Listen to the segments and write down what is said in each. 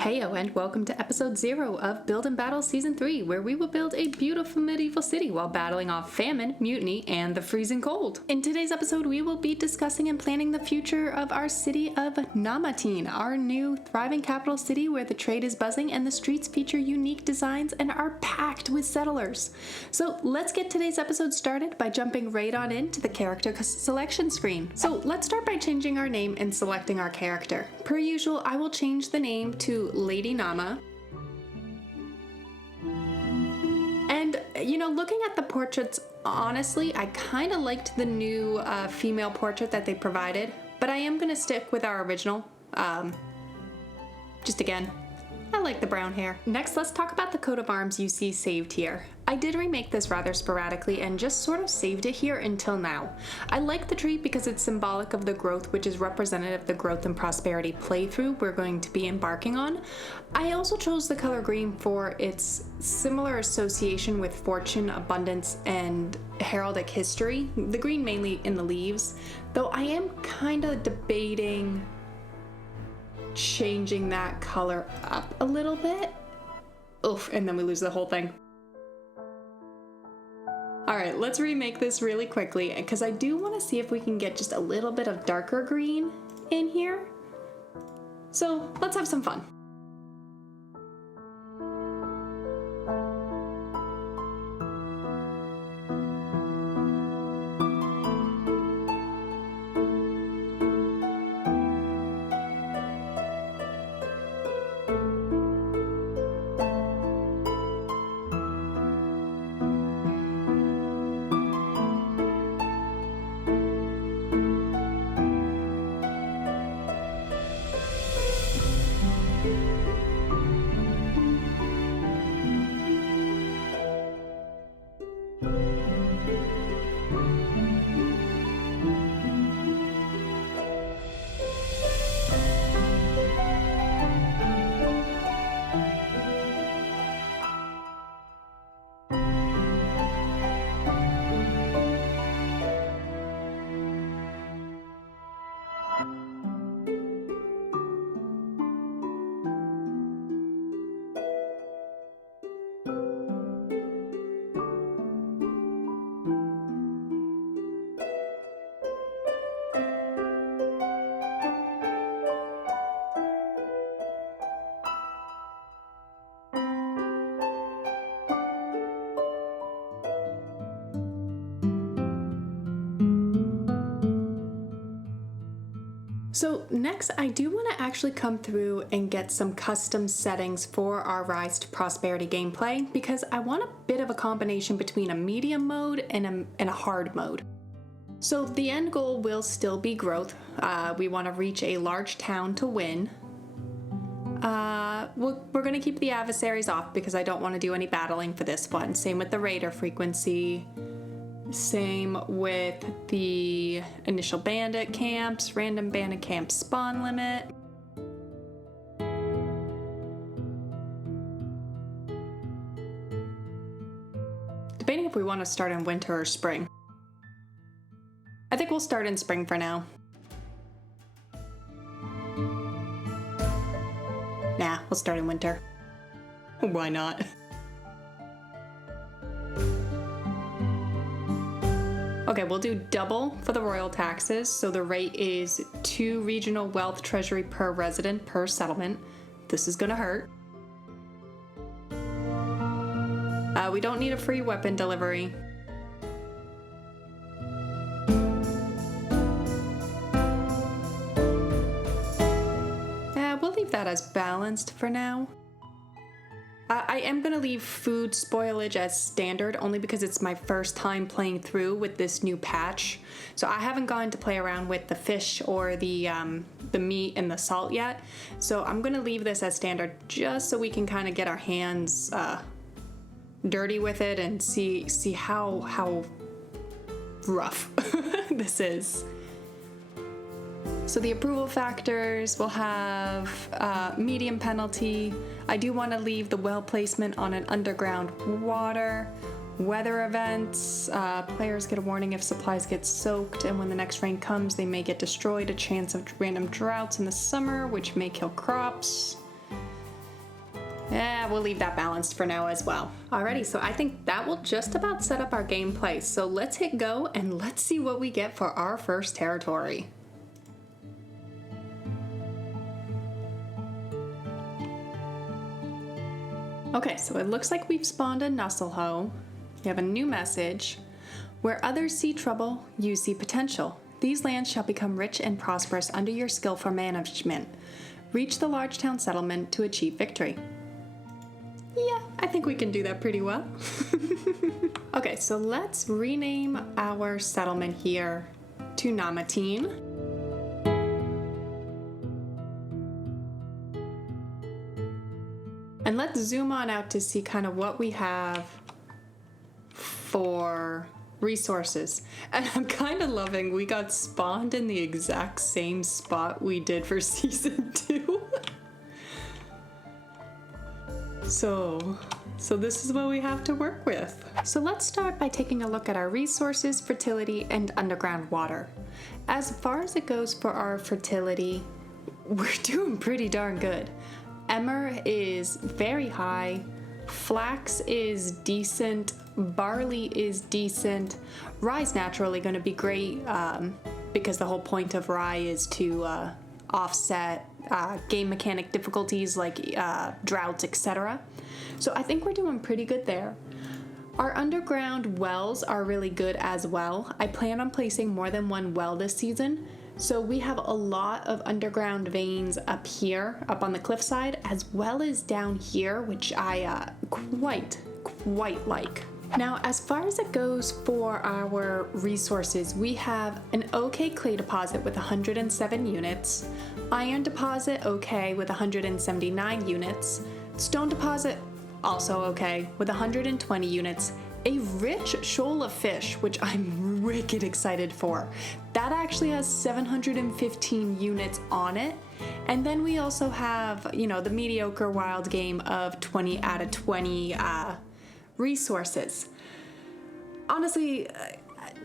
Heyo and welcome to episode 0 of Build&Battle Season 3, where we will build a beautiful medieval city while battling off famine, mutiny, and the freezing cold. In today's episode, we will be discussing and planning the future of our city of Namatin, our new thriving capital city where the trade is buzzing and the streets feature unique designs and are packed with settlers. So let's get today's episode started by jumping right on into the character selection screen. So let's start by changing our name and selecting our character. Per usual, I will change the name to Lady Nama. And, looking at the portraits, honestly, I kind of liked the new female portrait that they provided, but I am going to stick with our original. Just again, I like the brown hair. Next, let's talk about the coat of arms you see saved here. I did remake this rather sporadically and just sort of saved it here until now. I like the tree because it's symbolic of the growth, which is representative of the growth and prosperity playthrough we're going to be embarking on. I also chose the color green for its similar association with fortune, abundance, and heraldic history. The green mainly in the leaves, though I am kind of debating changing that color up a little bit. Oof, and then we lose the whole thing. Alright, let's remake this really quickly because I do want to see if we can get just a little bit of darker green in here. So let's have some fun. So next, I do want to actually come through and get some custom settings for our Rise to Prosperity gameplay because I want a bit of a combination between a medium mode and a hard mode. So the end goal will still be growth. We want to reach a large town to win. We're going to keep the adversaries off because I don't want to do any battling for this one. Same with the raider frequency. Same with the initial bandit camps, random bandit camp spawn limit. Debating if we want to start in winter or spring. I think we'll start in spring for now. Nah, we'll start in winter. Why not? Okay, we'll do double for the royal taxes, so the rate is 2 regional wealth treasury per resident per settlement. This is gonna hurt. We don't need a free weapon delivery. We'll leave that as balanced for now. I am going to leave food spoilage as standard only because it's my first time playing through with this new patch. So I haven't gone to play around with the fish or the meat and the salt yet. So I'm going to leave this as standard just so we can kind of get our hands dirty with it and see how rough this is. So the approval factors will have medium penalty. I do want to leave the well placement on an underground water. Weather events, players get a warning if supplies get soaked, and when the next rain comes, they may get destroyed. A chance of random droughts in the summer, which may kill crops. We'll leave that balanced for now as well. Alrighty, so I think that will just about set up our gameplay. So let's hit go and let's see what we get for our first territory. Okay, so it looks like we've spawned a Nusselho. We have a new message. Where others see trouble, you see potential. These lands shall become rich and prosperous under your skillful management. Reach the large town settlement to achieve victory. Yeah, I think we can do that pretty well. Okay, so let's rename our settlement here to Namatine. And let's zoom on out to see kind of what we have for resources. And I'm kind of loving we got spawned in the exact same spot we did for season 2. So this is what we have to work with. So let's start by taking a look at our resources, fertility, and underground water. As far as it goes for our fertility, we're doing pretty darn good. Emmer is very high, flax is decent, barley is decent, rye's naturally going to be great because the whole point of rye is to offset game mechanic difficulties like droughts, etc. So I think we're doing pretty good there. Our underground wells are really good as well. I plan on placing more than one well this season. So we have a lot of underground veins up here, up on the cliffside, as well as down here, which I quite like. Now, as far as it goes for our resources, we have an okay clay deposit with 107 units, iron deposit okay with 179 units, stone deposit also okay with 120 units, a rich shoal of fish, which I'm wicked excited for. That actually has 715 units on it. And then we also have, the mediocre wild game of 20 out of 20 resources. Honestly,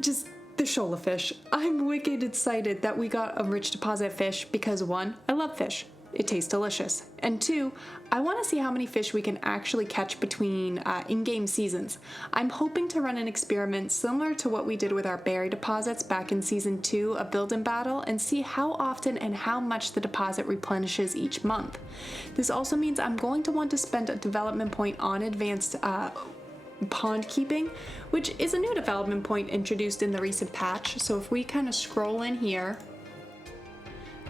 just the shoal of fish. I'm wicked excited that we got a rich deposit fish because 1, I love fish. It tastes delicious. And 2, I want to see how many fish we can actually catch between in-game seasons. I'm hoping to run an experiment similar to what we did with our berry deposits back in Season 2 of Build&Battle and see how often and how much the deposit replenishes each month. This also means I'm going to want to spend a development point on advanced pond keeping, which is a new development point introduced in the recent patch. So if we kind of scroll in here,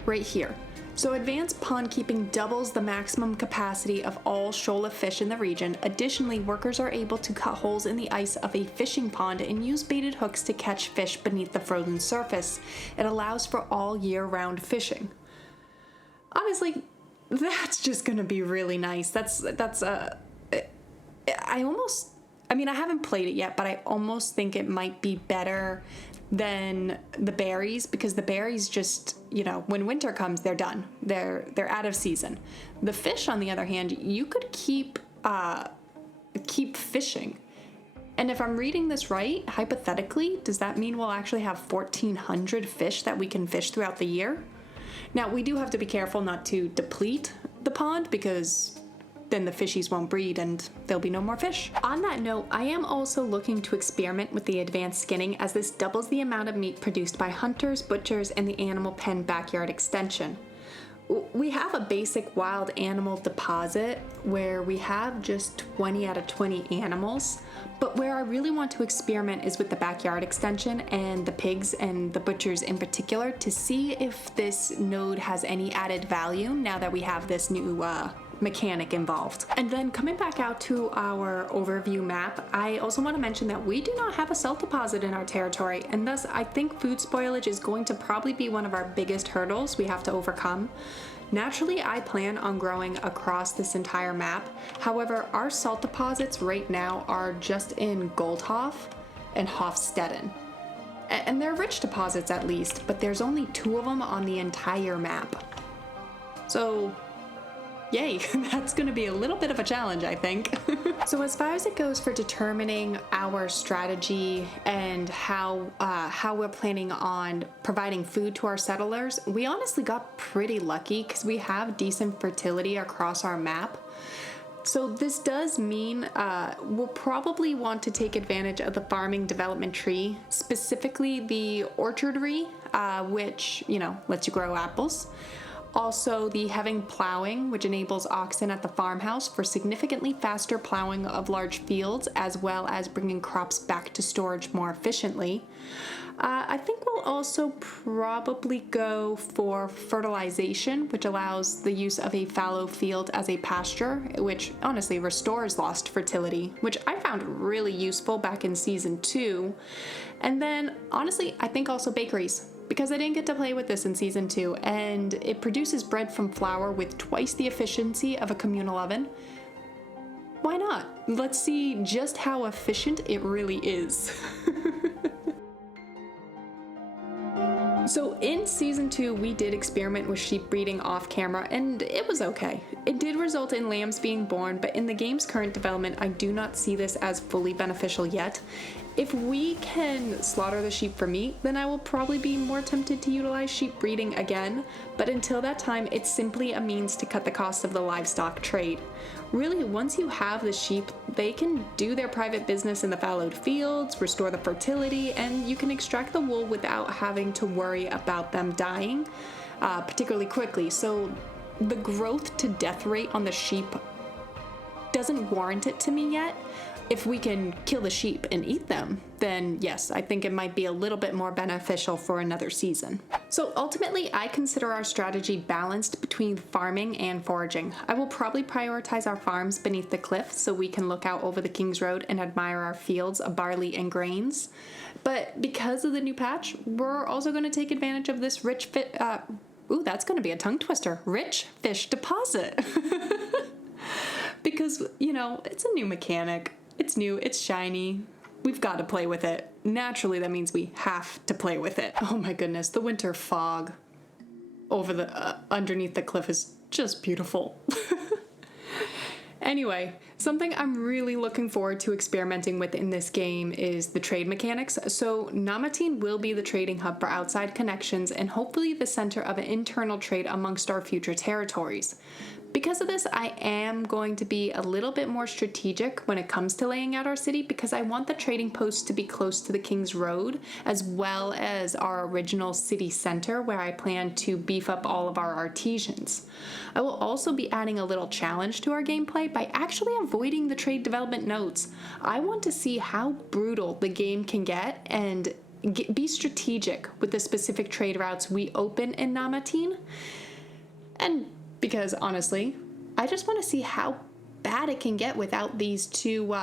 right here. So advanced pond keeping doubles the maximum capacity of all shoal of fish in the region. Additionally, workers are able to cut holes in the ice of a fishing pond and use baited hooks to catch fish beneath the frozen surface. It allows for all year-round fishing. Honestly, that's just gonna be really nice. I haven't played it yet, but I almost think it might be better than the berries because the berries just, when winter comes, they're done. They're out of season. The fish, on the other hand, you could keep fishing. And if I'm reading this right, hypothetically, does that mean we'll actually have 1,400 fish that we can fish throughout the year? Now, we do have to be careful not to deplete the pond because then the fishies won't breed and there'll be no more fish. On that note, I am also looking to experiment with the advanced skinning as this doubles the amount of meat produced by hunters, butchers, and the animal pen backyard extension. We have a basic wild animal deposit where we have just 20 out of 20 animals, but where I really want to experiment is with the backyard extension and the pigs and the butchers in particular to see if this node has any added value now that we have this new mechanic involved. And then coming back out to our overview map, I also want to mention that we do not have a salt deposit in our territory, and thus I think food spoilage is going to probably be one of our biggest hurdles we have to overcome. Naturally, I plan on growing across this entire map. However, our salt deposits right now are just in Goldhof and Hofstetten. And they're rich deposits at least, but there's only 2 of them on the entire map. So yay, that's going to be a little bit of a challenge, I think. So as far as it goes for determining our strategy and how we're planning on providing food to our settlers, we honestly got pretty lucky because we have decent fertility across our map. So this does mean we'll probably want to take advantage of the farming development tree, specifically the orchardry, which, lets you grow apples. Also, the having plowing, which enables oxen at the farmhouse for significantly faster plowing of large fields, as well as bringing crops back to storage more efficiently. I think we'll also probably go for fertilization, which allows the use of a fallow field as a pasture, which honestly restores lost fertility, which I found really useful back in Season 2. And then, honestly, I think also bakeries, because I didn't get to play with this in Season 2, and it produces bread from flour with twice the efficiency of a communal oven. Why not? Let's see just how efficient it really is. So in Season 2, we did experiment with sheep breeding off camera, and it was okay. It did result in lambs being born, but in the game's current development, I do not see this as fully beneficial yet. If we can slaughter the sheep for meat, then I will probably be more tempted to utilize sheep breeding again, but until that time, it's simply a means to cut the cost of the livestock trade. Really, once you have the sheep, they can do their private business in the fallowed fields, restore the fertility, and you can extract the wool without having to worry about them dying, particularly quickly. So the growth to death rate on the sheep doesn't warrant it to me yet. If we can kill the sheep and eat them, then yes, I think it might be a little bit more beneficial for another season. So ultimately, I consider our strategy balanced between farming and foraging. I will probably prioritize our farms beneath the cliff so we can look out over the King's Road and admire our fields of barley and grains. But because of the new patch, we're also going to take advantage of this rich that's going to be a tongue twister. Rich fish deposit. Because, it's a new mechanic. It's new, it's shiny. We've got to play with it. Naturally, that means we have to play with it. Oh my goodness, the winter fog over the underneath the cliff is just beautiful. Anyway, something I'm really looking forward to experimenting with in this game is the trade mechanics. So Namatine will be the trading hub for outside connections and hopefully the center of an internal trade amongst our future territories. Because of this, I am going to be a little bit more strategic when it comes to laying out our city because I want the trading posts to be close to the King's Road as well as our original city center where I plan to beef up all of our artisans. I will also be adding a little challenge to our gameplay by actually avoiding the trade development nodes. I want to see how brutal the game can get and be strategic with the specific trade routes we open in Namatine. And because honestly, I just want to see how bad it can get without these two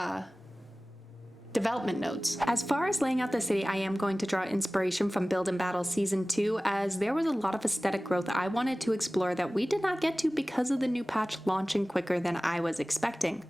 development nodes. As far as laying out the city, I am going to draw inspiration from Build&Battle Season 2 as there was a lot of aesthetic growth I wanted to explore that we did not get to because of the new patch launching quicker than I was expecting.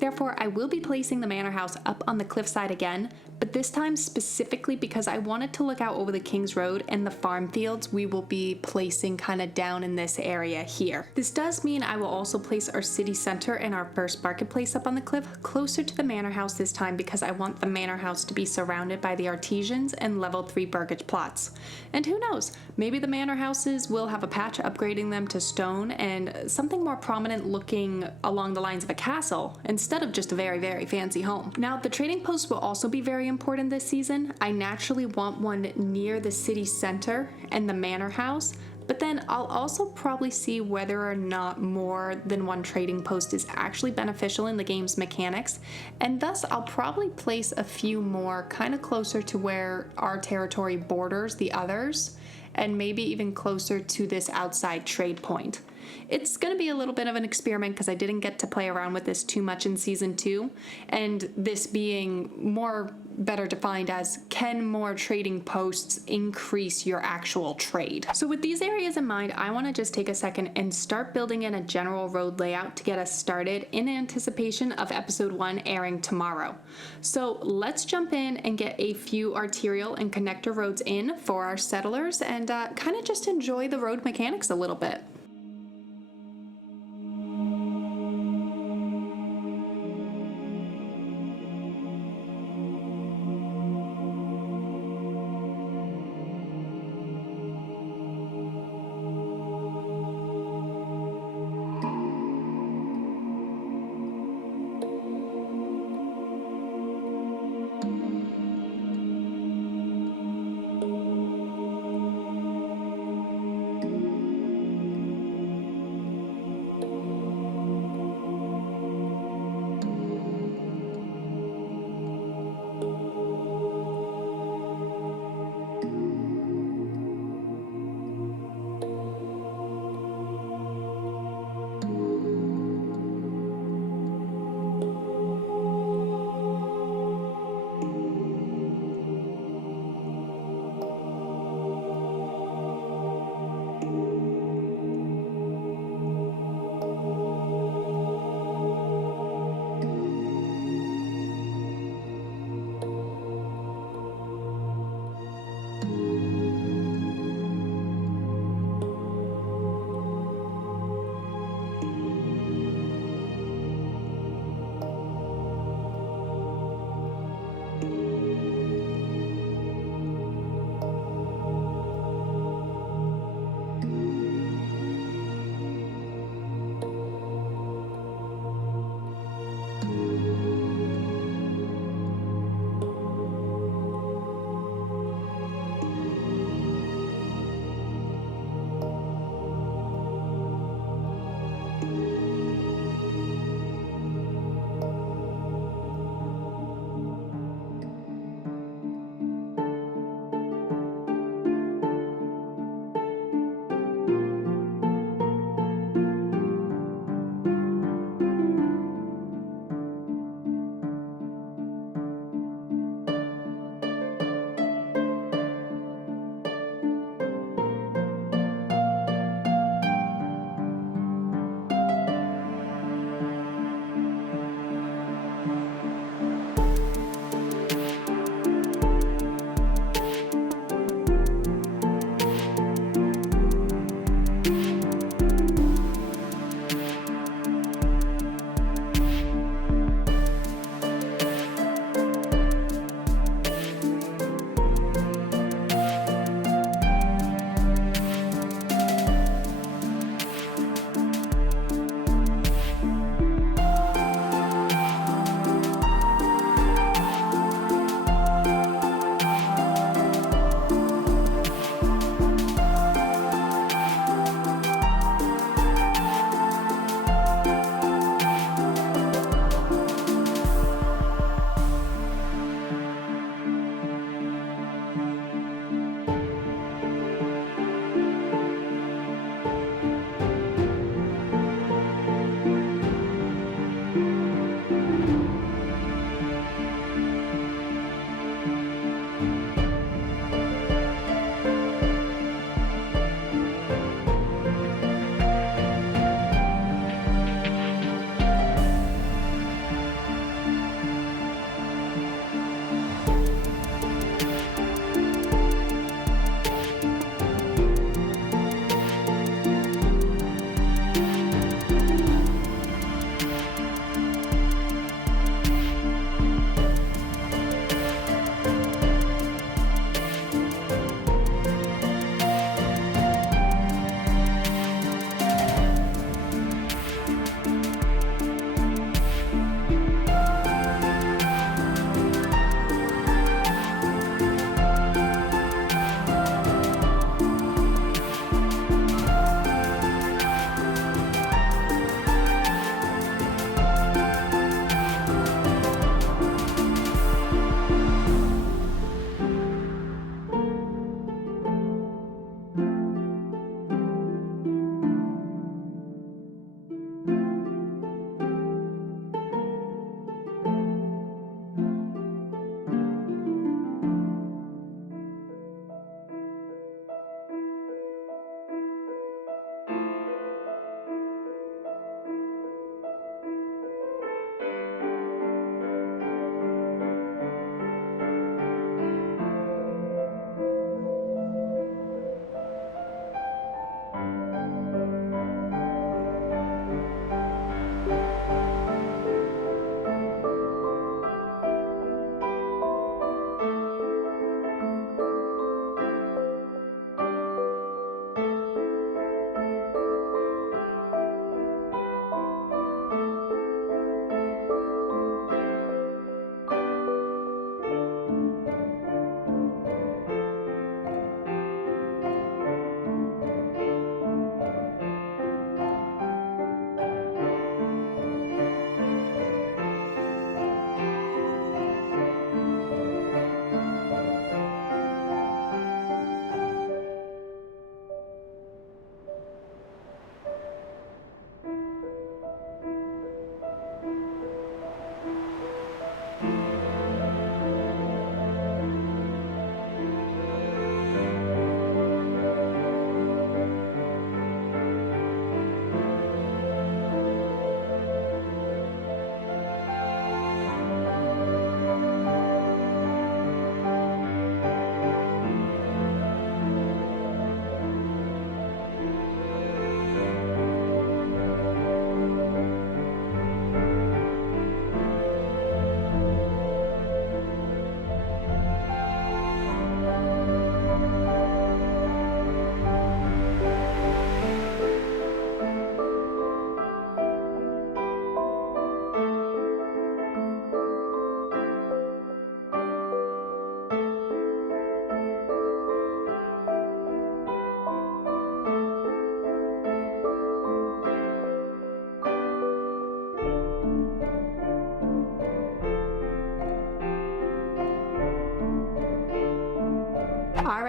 Therefore, I will be placing the manor house up on the cliffside again, but this time specifically because I wanted to look out over the King's Road and the farm fields we will be placing kind of down in this area here. This does mean I will also place our city center and our first marketplace up on the cliff closer to the manor house this time because I want the manor house to be surrounded by the artisans and level 3 burgage plots. And who knows, maybe the manor houses will have a patch upgrading them to stone and something more prominent looking along the lines of a castle instead of just a very, very fancy home. Now, the trading posts will also be very important this season. I naturally want one near the city center and the manor house, but then I'll also probably see whether or not more than one trading post is actually beneficial in the game's mechanics, and thus I'll probably place a few more kind of closer to where our territory borders the others, and maybe even closer to this outside trade point. It's going to be a little bit of an experiment because I didn't get to play around with this too much in Season 2, and this being more better defined as can more trading posts increase your actual trade. So with these areas in mind, I want to just take a second and start building in a general road layout to get us started in anticipation of Episode 1 airing tomorrow. So let's jump in and get a few arterial and connector roads in for our settlers and kind of just enjoy the road mechanics a little bit.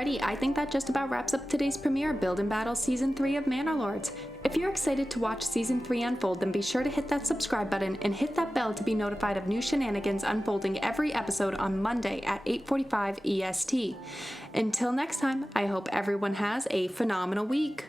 Alrighty, I think that just about wraps up today's premiere of Build&Battle Season 3 of Manor Lords. If you're excited to watch Season 3 unfold, then be sure to hit that subscribe button and hit that bell to be notified of new shenanigans unfolding every episode on Monday at 8:45 EST. Until next time, I hope everyone has a phenomenal week.